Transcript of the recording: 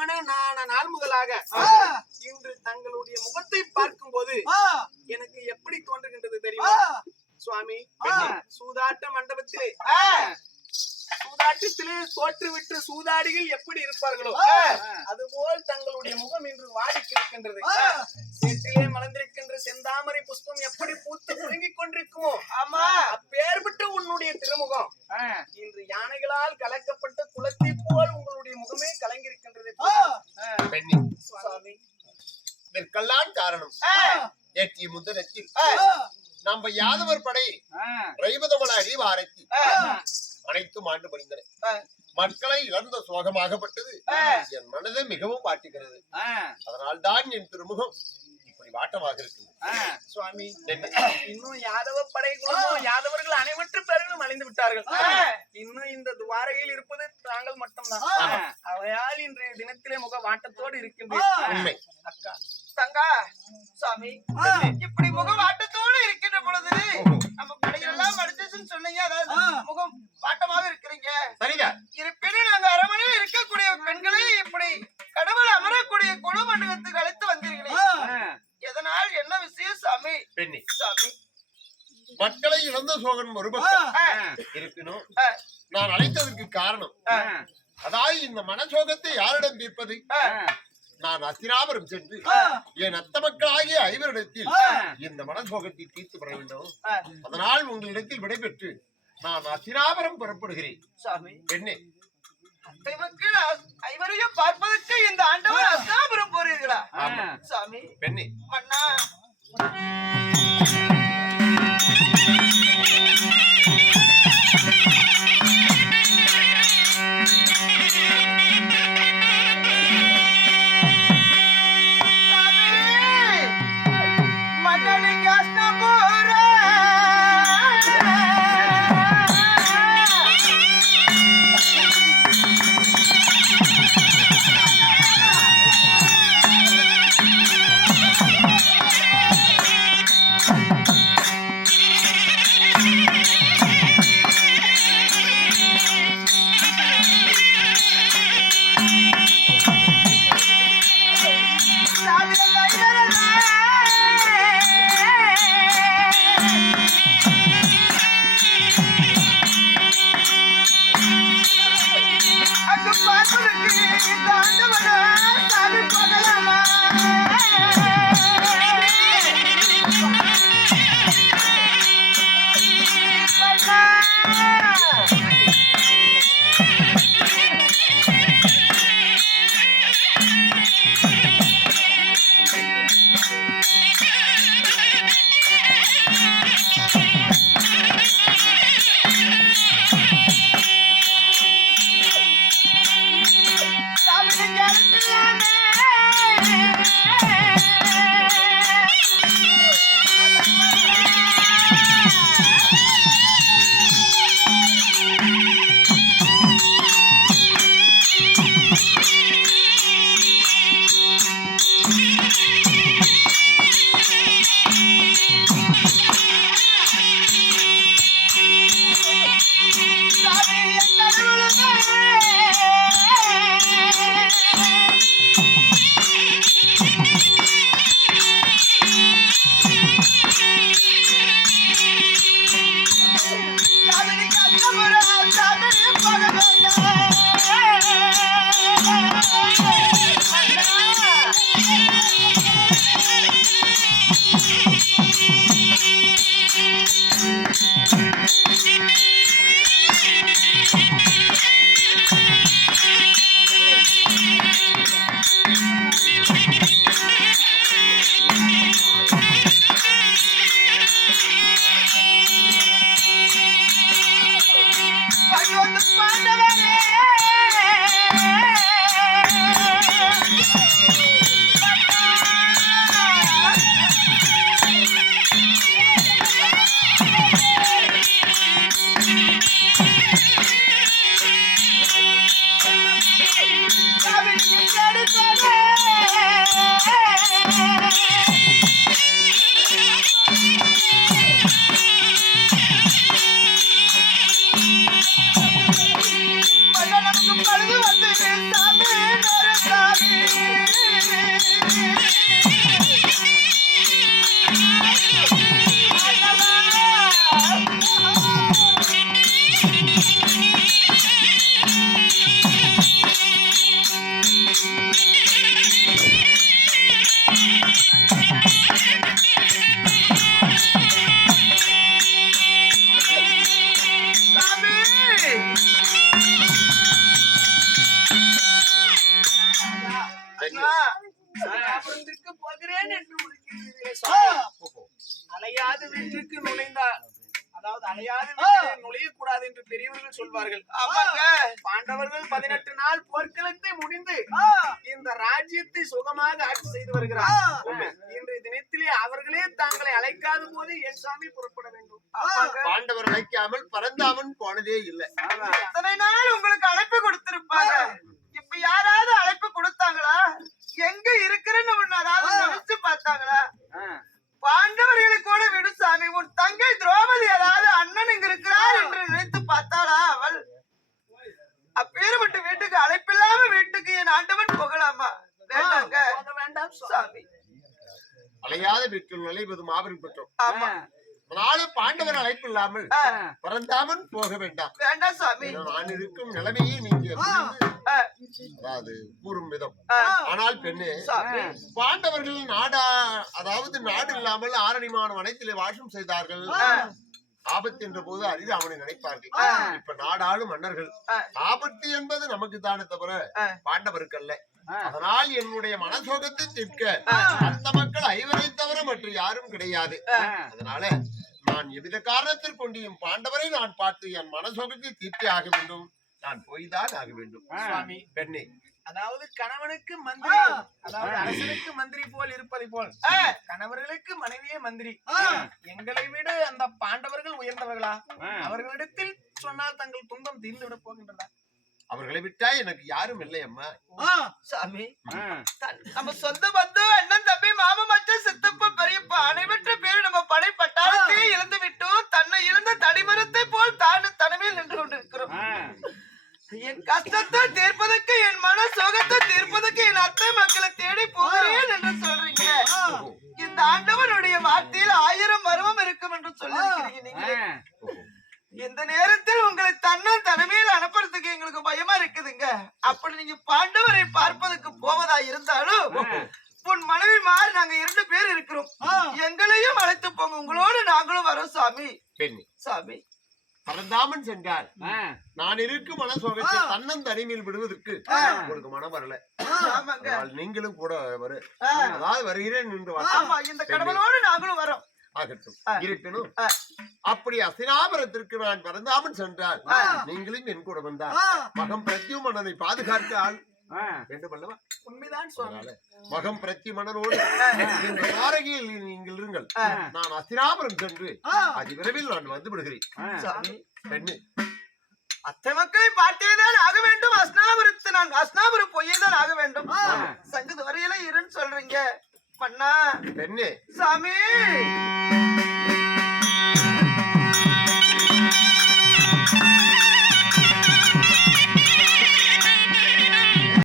திருமணமான நாள் முதலாக இன்று தங்களுடைய முகத்தை பார்க்கும் போது எனக்கு எப்படி தோன்றுகின்றது தெரியுமா சுவாமி? சூதாட்ட மண்டபத்திலே சூதாட்டத்திலே தோற்றுவிட்டு சூதாடிகள் எப்படி இருப்பார்களோ அதுபோல் தங்களுடைய முகம் இன்று வாடி கிடக்கின்றது. சேற்றிலே மலர்ந்திருக்கின்ற செந்தாமரை புஷ்பம் எப்படி பூத்து குலுங்கிக் கொண்டிருக்குமோ அப்பேற்பட்ட உன்னுடைய திருமுகம் இன்று யானைகளால் கலக்கப்பட்ட குளத்தை போல் உங்களுடைய முகமே கலங்கியிருக்கின்றது. சுவாமி, இதற்கெல்லாம் காரணம் ஏற்றிய முதலத்தில் நம்ம யாதவர் படை ரைவதமல அறிவாரத்தி அனைத்தும் ஆண்டு பணிந்தன. மக்களை இழந்த சோகமாகப்பட்டது என் மனதை மிகவும் வாட்டுகிறது. அதனால் தான் என் திருமுகம் இப்படி வாட்டமாக இருக்கு. சுவாமி, இன்னும் யாதவ படைகளும் யாதவர்கள் அனைவற்று பேர்களும் அழிந்து விட்டார்கள். இன்னும் இந்த துவாரகையில் இருப்பது தாங்கள் மட்டும்தான். அவையால் இன்றைய தினத்திலே முக வாட்டத்தோடு இருக்கின்றேன். அக்கா தங்கா சுவாமி, இப்படி முகம் வாட்டத்தோடு இருக்கின்ற பொழுது நம்ம கடையெல்லாம் அடிச்சுன்னு சொன்னீங்க. அதாவது முகம் வாட்டமாக இருக்கிறீங்க. இருப்பினும் நாங்க அரமனையில் இருக்கக்கூடிய பெண்களை இப்படி கடவுள் அமரக்கூடிய குழு மண்டபத்துக்கு அழைத்து வந்தீர்களே, எதனால் என்ன விஷயம் சாமி? பெண்ணி சாமி, மக்களை இழந்த சோகன் ஒரு பக்கம் இருப்பினும் நான் அழைத்ததற்கு காரணம், அதாவது இந்த மனசோகத்தை யாரிடம் தீர்ப்பது? நான் அத்திராபுரம் சென்று என் அத்த மக்களாகிய ஐவரிடத்தில் இந்த மனசோகத்தை தீர்த்து பெற வேண்டும். அதனால் உங்களிடத்தில் விடைபெற்று நான் அத்திராபுரம் புறப்படுகிறேன். சாமி, பெண்ணே, அத்தை மக்கள் ஐவரையும் பார்ப்பதற்கு இந்த ஆண்டவர் அத்திராபுரம் போறீர்களா? சாமி, பெண்ணே, மன்னா அருமை சுவாமி, அலையாது வீட்டுக்கு நுழைந்தார், அதாவது அலையாது வீட்டிலே நுழையக்கூடாது என்று பெரியவர்கள் சொல்வார்கள். ஆமாங்க. பாண்டவர்கள் 18 நாள் போர்க்களத்தை முடிந்து இந்த ராஜ்யத்தை சுகமாக ஆட்சி செய்து வருகிறார். இன்றைய தினத்திலே அவர்களே தாங்களை அழைக்காத போது என் சாமி புறப்பட வேண்டும். பாண்டவர் அழைக்காமல் பரந்தாமன் போனதே இல்லை. இத்தனை நாள் உங்களுக்கு அழைப்பு கொடுத்திருப்பாங்க, இப்ப யாராவது அழைப்பு கொடுத்தாங்களா? எங்க இருக்கிறேன்னு ஒண்ணு அதாவது நினைச்சு பார்த்தாங்களா? பாண்டவர்களை கூட விடு சாமி, உன் தங்கை திரௌபதி அதாவது அண்ணன் இங்க இருக்கிறார் என்று நினைத்து பார்த்தாளா அவள்? அப்பேற்பட்ட வீட்டுக்கு அழைப்பில்லாம வீட்டுக்கு என் ஆண்டவன் போகலாமா? வேண்டாங்க. வேண்டாம் சாமி. அலையாத வீட்டில் நுழைவது மாபெரும் குற்றம். ஆமா. நாலு பாண்டவர் அழைப்பு இல்லாமல் பரந்தாமன் போக வேண்டாம். வேண்டாம் சாமி. நான் இருக்கும் நிலைமையை நீங்க அதாவது கூறும் விதம். ஆனால் பெண்ணே, பாண்டவர்கள் அதாவது நாடு இல்லாமல் ஆரணிமான வனத்திலே வாசம் செய்தார்கள். ஆபத்து என்ற போது அரிது அவனை நினைப்பார்கள். இப்ப நாடாளும் மன்னர்கள், ஆபத்து என்பது நமக்கு தானே தவிர பாண்டவருக்கு அல்ல. அதனால் என்னுடைய மனசோகத்தை தீர்க்க அந்த மக்கள் ஐவரை தவிர மற்ற யாரும் கிடையாது. அதனால நான் எவ்வித காரணத்தில் கொண்டு என் பாண்டவரை நான் பார்த்து என் மனசோகத்தை தீர்த்தே ஆக வேண்டும். நான் போய்தான் ஆக வேண்டும். சுவாமி, பெண்ணே, அதாவது கணவனுக்கு மந்திரி, அதாவது அரசனுக்கு மந்திரி போல் இருப்பதை போல் கணவர்களுக்கு மனைவியே மந்திரி. எங்களை விட அந்த பாண்டவர்கள் உயர்ந்தவர்களா? அவர்களிடத்தில் சொன்னால் தங்கள் துன்பம் தீர்ந்து விட போகின்றதா? அவர்களை விட்டா எனக்கு யாரும் இல்லை அம்மா. சாமி, நம்ம சொந்த பந்து அண்ணன் தம்பி மாமா மச்சான் சித்தப்பா பெரியப்பா அனைவற்ற பேரு நம்ம படைப்பட்டாளத்தையே இழந்து விட்டோம். தன்னை இழந்த தடிமரத்தை போல் தனிமையில் நின்று கொண்டிருக்கிறோம். என் கஷ்டத்தை தீர்ப்பதற்கு, என் மன சோகத்தை தீர்ப்பதற்கு என் அத்தை மக்களை தேடி போகிறேன் என்று சொல்றீங்க. இந்த ஆண்டவனுடைய வார்த்தையில் 1000 மர்மம் இருக்கும் என்று சொல்லிருக்கிறீங்க நீங்களே. இந்த நேரத்தில் உங்களை தன்னால் தனிமையில் அனுப்புறதுக்கு எங்களுக்கு பயமா இருக்குதுங்க. அப்படி நீங்க பாண்டவரை பார்ப்பதற்கு போவதா இருந்தாலும் உன் மனைவி மாறி நாங்க 2 பேர் இருக்கிறோம், எங்களையும் அழைத்து போங்க, உங்களோடு நாங்களும் வரோம் சாமி. பெண்ணே, சாமி, பரந்தாமன் சென்றார். நான் இருக்கும் மனசோகத்தை தன்னன் தனிமையில் விடுவதற்கு உங்களுக்கு மனம் வரல. நீங்களும் கூட அதாவது வருகிறேன் என்று ஆமா, இந்த கடவுளோடு நாங்களும் வரோம். ஆகட்டும், இருக்கணும். அப்படி அஸ்தினாபுரத்திற்கு நான் பரந்தாமன் சென்றால் நீங்களும் என் கூட வந்தால் மகம் பிரத்யுமனனை பாதுகாக்க ஆள் வேண்டும் அல்லவா? உண்மைதான் சுவாமி. மகம் பிரத்யுமனனோடு இந்த தாரகையில் நீங்கள் இருங்கள். நான் அஸ்தினாபுரம் சென்று அது விரைவில் நான் வந்து விடுகிறேன். பெண்ணு, அத்தை மக்களை பார்த்தேதான் ஆக வேண்டும். அஸ்னாபுரத்து நான் அஸ்னாபுரம் போயேதான் ஆக வேண்டும். சங்கது வரையில இருன்னு சொல்றீங்க பண்ணா. பெண்ணே, சாமி